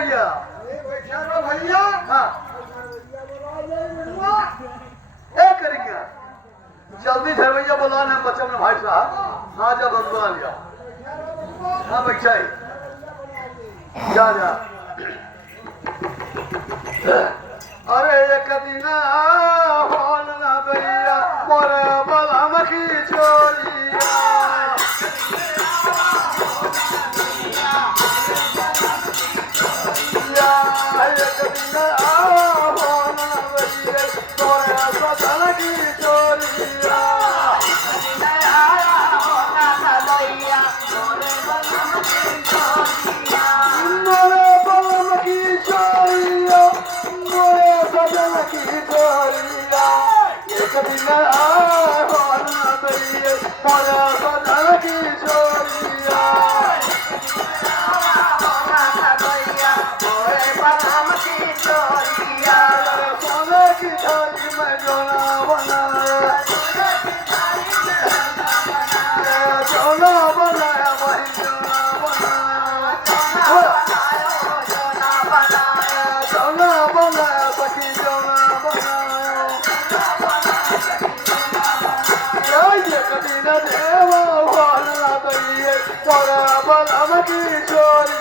भैया भैया हाँ ए करेंगे जल्दी झरवैया बोला ना बच्चा में भाई साहब हाँ जब हम बुला लिया हाँ बैठा जा जा अरे एक दिन होल ना भैया मोरे बलम की चोरिया एक दिन होल ना भैया मोरे बलम की चोरिया मोरे बलम की चोरिया मोरे बलम की चोरिया एक दिन होल ना भैया मोरे बलम की चोरिया सोने की थाली में जोना बनाया जोना बनाया वही जोना बनाया जोना बनाया सखी जोना बनाया कभी न देवा भोल ना दैये तोरा बलम की चोरी